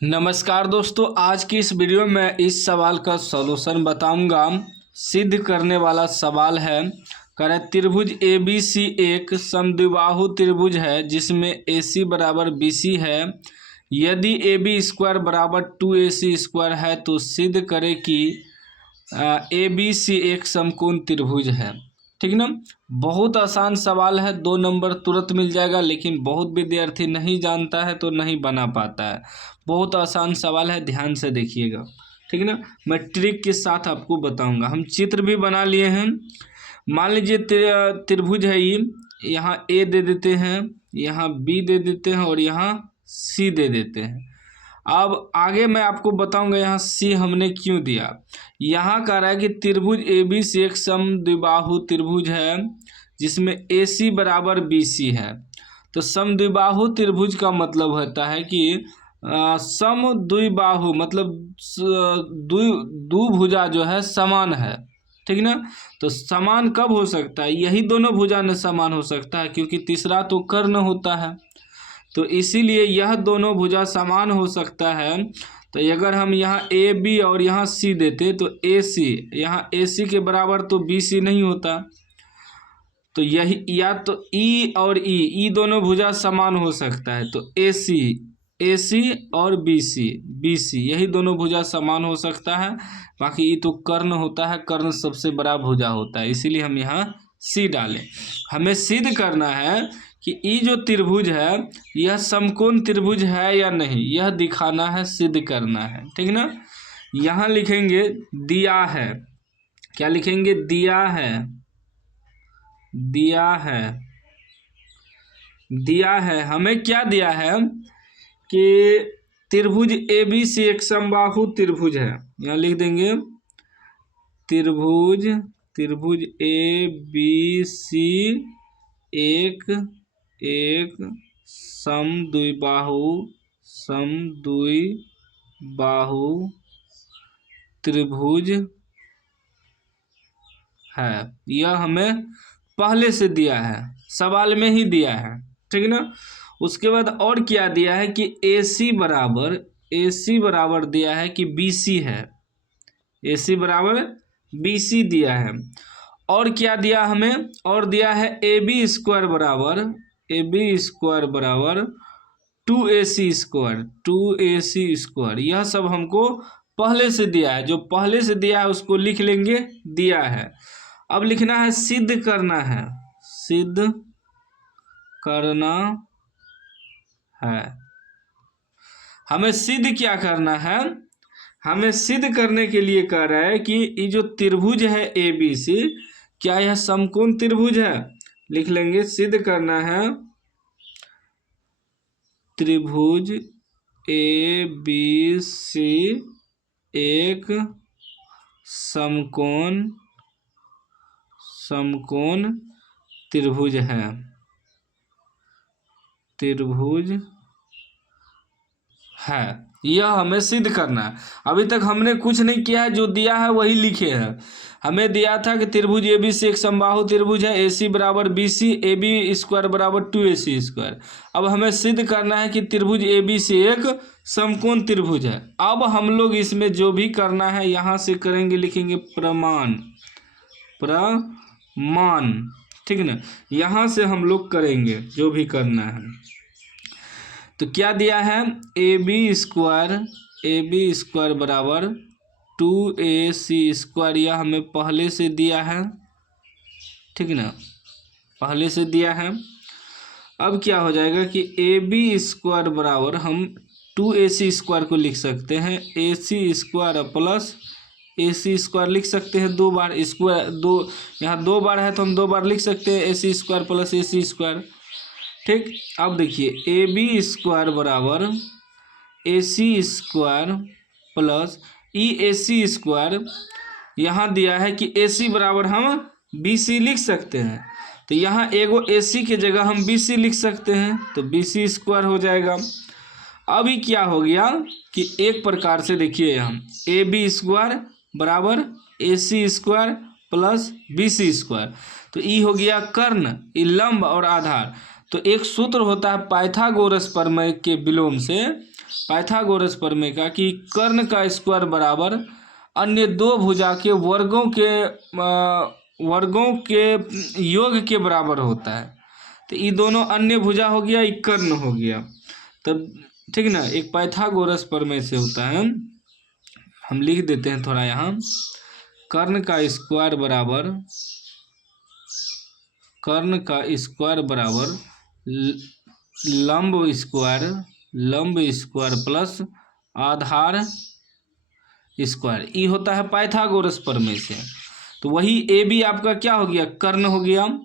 नमस्कार दोस्तों, आज की इस वीडियो में इस सवाल का सॉल्यूशन बताऊंगा। सिद्ध करने वाला सवाल है। कह रहे त्रिभुज ए बी सी एक समद्विबाहु त्रिभुज है जिसमें ए सी बराबर बी सी है। यदि ए बी स्क्वायर बराबर 2AC स्क्वायर है तो सिद्ध करें कि ए बी सी एक समकोण त्रिभुज है। ठीक ना। बहुत आसान सवाल है, 2 नंबर तुरंत मिल जाएगा, लेकिन बहुत विद्यार्थी नहीं जानता है तो नहीं बना पाता है। बहुत आसान सवाल है, ध्यान से देखिएगा। ठीक ना। मैं ट्रिक के साथ आपको बताऊंगा। हम चित्र भी बना लिए हैं। मान लीजिए त्रिभुज है ये, यहाँ ए दे देते हैं, यहाँ बी दे देते हैं और यहाँ सी दे देते हैं। अब आगे मैं आपको बताऊंगा यहाँ सी हमने क्यों दिया। यहाँ कह रहा है कि त्रिभुज ए बी सी एक समद्विबाहु त्रिभुज है जिसमें ए सी बराबर बी सी है। तो समद्विबाहु त्रिभुज का मतलब होता है कि समद्विबाहु मतलब दो भुजा जो है समान है। ठीक ना। तो समान कब हो सकता है? यही दोनों भुजा में समान हो सकता है, क्योंकि तीसरा तो कर्ण होता है। तो इसीलिए यह दोनों भुजा समान हो सकता है। तो अगर हम यहाँ ए बी और यहाँ सी देते तो ए सी, यहाँ ए सी के बराबर तो बी सी नहीं होता। तो यही या तो ई और ई दोनों भुजा समान हो सकता है। तो ए सी और बी सी यही दोनों भुजा समान हो सकता है। बाकी ई तो कर्ण होता है, कर्ण सबसे बड़ा भुजा होता है, इसीलिए हम यहाँ सी डालें। हमें सिद्ध करना है कि ये जो त्रिभुज है यह समकोण त्रिभुज है या नहीं, यह दिखाना है, सिद्ध करना है। ठीक ना। यहाँ लिखेंगे दिया है। क्या लिखेंगे? दिया है, दिया है, दिया है। हमें क्या दिया है कि त्रिभुज ए बी सी एक समबाहु त्रिभुज है। यहाँ लिख देंगे त्रिभुज ए बी सी एक समद्विबाहु त्रिभुज है। यह हमें पहले से दिया है, सवाल में ही दिया है। ठीक ना। उसके बाद और क्या दिया है कि ए सी बराबर दिया है कि बी सी है, ए सी बराबर बी सी दिया है। और क्या दिया हमें? और दिया है ए बी स्क्वायर बराबर 2AC स्क्वायर। यह सब हमको पहले से दिया है। जो पहले से दिया है उसको लिख लेंगे, दिया है। अब लिखना है सिद्ध करना है, सिद्ध करना है। हमें सिद्ध क्या करना है? हमें सिद्ध करने के लिए कह रहा है कि ये जो त्रिभुज है ए बी सी, क्या यह समकोण त्रिभुज है? लिख लेंगे सिद्ध करना है त्रिभुज ए बी सी एक समकोण त्रिभुज है, यह हमें सिद्ध करना है। अभी तक हमने कुछ नहीं किया है, जो दिया है वही लिखे हैं। हमें दिया था कि त्रिभुज ए बी सी एक समबाहु त्रिभुज है, ए सी बराबर B C, A B square बराबर 2AC स्क्वायर। अब हमें सिद्ध करना है कि त्रिभुज ए बी सी एक समकोण त्रिभुज है। अब हम लोग इसमें जो भी करना है यहाँ से करेंगे, लिखेंगे प्रमाण। ठीक ना। यहाँ से हम लोग करेंगे जो भी करना है। तो क्या दिया है? ए बी स्क्वायर बराबर 2AC स्क्वायर, यह हमें पहले से दिया है। ठीक ना, पहले से दिया है। अब क्या हो जाएगा कि ए बी स्क्वायर बराबर हम 2AC स्क्वायर को लिख सकते हैं, AC square plus AC square लिख सकते हैं 2 बार। स्क्वायर यहाँ 2 बार है तो हम 2 बार लिख सकते हैं, AC square plus AC square. ठीक। अब देखिए ए बी स्क्वायर बराबर AC square plus EAC square, यहाँ दिया है कि AC बराबर हम BC लिख सकते हैं। तो यहाँ एगो AC के जगह हम BC लिख सकते हैं, तो BC स्क्वायर हो जाएगा। अभी क्या हो गया कि एक प्रकार से देखिए, यहाँ AB स्क्वायर बराबर AC square plus BC square, तो ई हो गया कर्ण, ई लंब और आधार। तो एक सूत्र होता है पाइथागोरस प्रमेय के विलोम से, पाइथागोरस प्रमेय का कि कर्ण का स्क्वायर बराबर अन्य दो भुजा के वर्गों के योग के बराबर होता है। तो ये दोनों अन्य भुजा हो गया, ये कर्ण हो गया। तब ठीक ना, एक पाइथागोरस प्रमेय से होता है। हम लिख देते हैं थोड़ा यहाँ, कर्ण का स्क्वायर बराबर लंब स्क्वायर प्लस आधार स्क्वायर, ये होता है पाइथागोरस प्रमेय से। तो वही ए बी आपका क्या हो गया, कर्ण हो गया,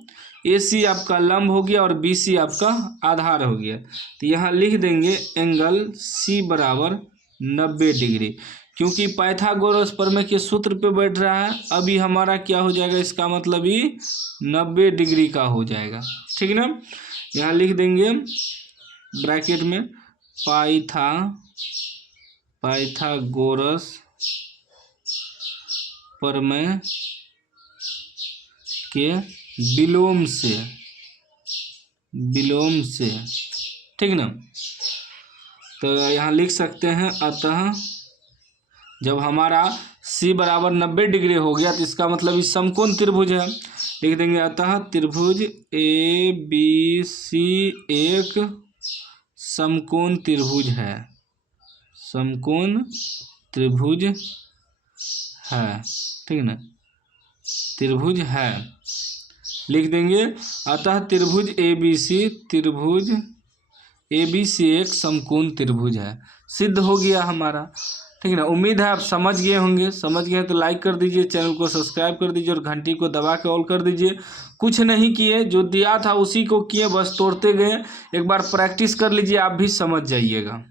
ए सी आपका लंब हो गया और बी सी आपका आधार हो गया। तो यहाँ लिख देंगे एंगल सी बराबर 90 डिग्री, क्योंकि पाइथागोरस प्रमेय के सूत्र पे बैठ रहा है। अभी हमारा क्या हो जाएगा, इसका मतलब ये 90 डिग्री का हो जाएगा। ठीक ना, यहाँ लिख देंगे ब्रैकेट में पाइथागोरस प्रमेय के विलोम से, ठीक ना। तो यहाँ लिख सकते हैं, अतः जब हमारा C बराबर 90 डिग्री हो गया तो इसका मतलब इस समकोण त्रिभुज है। लिख देंगे अतः त्रिभुज ABC एक समकोण त्रिभुज है, ठीक ना, त्रिभुज है। लिख देंगे अतः त्रिभुज ABC एक समकोण त्रिभुज है, सिद्ध हो गया हमारा। ठीक ना, उम्मीद है आप समझ गए होंगे। समझ गए तो लाइक कर दीजिए, चैनल को सब्सक्राइब कर दीजिए और घंटी को दबा के ऑल कर दीजिए। कुछ नहीं किए, जो दिया था उसी को किए, बस तोड़ते गए। एक बार प्रैक्टिस कर लीजिए, आप भी समझ जाइएगा।